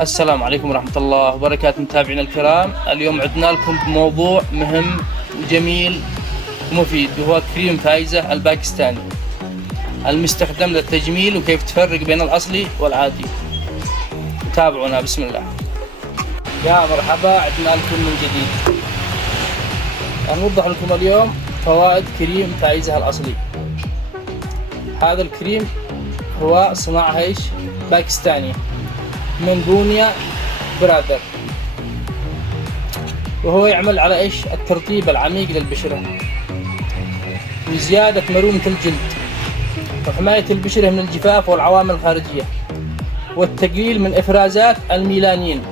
السلام عليكم ورحمة الله وبركاته متابعينا الكرام. اليوم عدنا لكم بموضوع مهم وجميل ومفيد، وهو كريم فايزة الباكستاني المستخدم للتجميل وكيف تفرق بين الأصلي والعادي. تابعونا بسم الله. يا مرحبا، عدنا لكم من جديد. نوضح لكم اليوم فوائد كريم فايزة الأصلي. هذا الكريم هو صناعة ايش؟ باكستاني من بونيا براذر، وهو يعمل على ايش؟ الترطيب العميق للبشرة وزيادة مرونة الجلد وحماية البشرة من الجفاف والعوامل الخارجية والتقليل من افرازات الميلانين،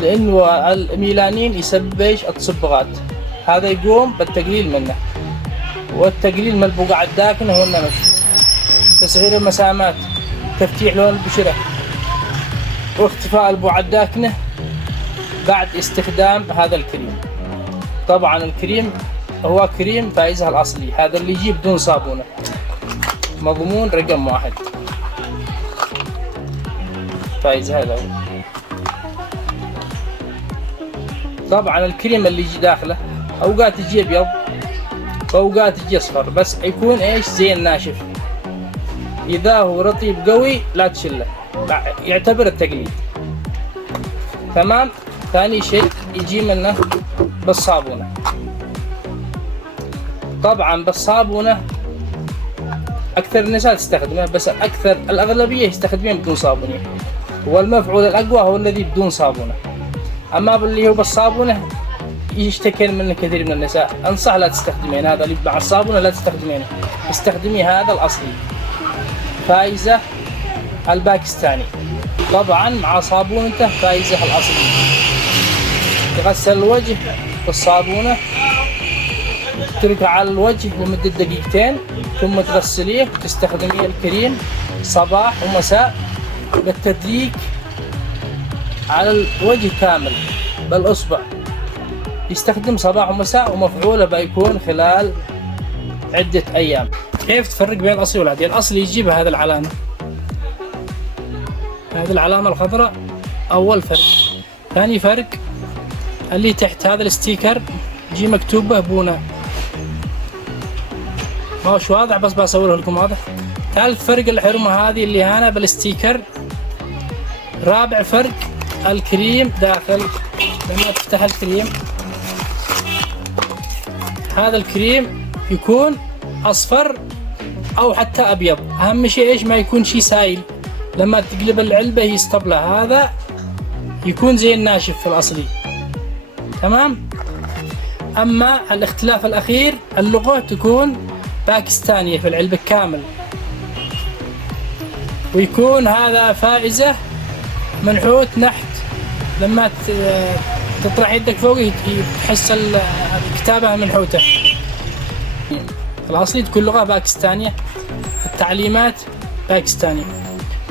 لانه الميلانين يسبب ايش؟ التصبغات، هذا يقوم بالتقليل منه، والتقليل من البقع الداكنة والنمش، تصغير المسامات، تفتيح لون البشرة، واختفاء البقع الداكنة بعد استخدام هذا الكريم. طبعا الكريم هو كريم فايزة الأصلي، هذا اللي يجي بدون صابونة، مضمون رقم 1 فايزة. هذا طبعا الكريم اللي يجي داخله أوقات يجي أبيض وأوقات يجي أصفر، بس يكون إيش؟ زي الناشف. إذا هو رطيب قوي لا تشله، يعتبر التقليد. تمام. ثاني شيء يجي منه بالصابونة. طبعا بالصابونة أكثر النساء تستخدمه، بس الأغلبية يستخدمين بدون صابونة، والمفعول الأقوى هو الذي بدون صابونة. أما باللي هو بالصابونة يشتكين منه كثير من النساء. أنصح لا تستخدمين هذا اللي مع الصابونة، لا تستخدمينه، استخدمي هذا الأصلي فايزة الباكستاني. طبعا مع صابونته فايزة الأصلي. تغسل الوجه بالصابونة، تتركه على الوجه لمدة دقيقتين، ثم تغسليه وتستخدميه الكريم صباح ومساء بالتدليك على الوجه كامل بالأصبع. يستخدم صباح ومساء، ومفعوله بيكون خلال عدة أيام. كيف تفرق بين الأصلي والعادي؟ الأصلي يجيب هذا العلامة، هذه العلامة الخضراء أول فرق. ثاني فرق اللي تحت هذا الستيكر يجي مكتوب به بونا، ما هوش واضح بس بصوره لكم واضح. ثالث فرق الحرمة هذه اللي هنا بالستيكر. رابع فرق الكريم داخل، لما تفتح الكريم هذا الكريم يكون أصفر أو حتى أبيض. أهم شيء إيش؟ ما يكون شيء سائل، لما تقلب العلبة يستبلى، هذا يكون زي الناشف في الأصلي. تمام. أما الاختلاف الأخير اللغة تكون باكستانية في العلبة كامل، ويكون هذا فائزة منحوت نحت، لما تطرح يدك فوق تحس الكتابة منحوتة. الأصلي تكون لغة باكستانية، التعليمات باكستانية،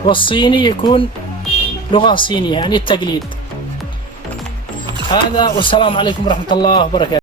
والصيني يكون لغة صينية يعني التقليد. هذا والسلام عليكم ورحمة الله وبركاته.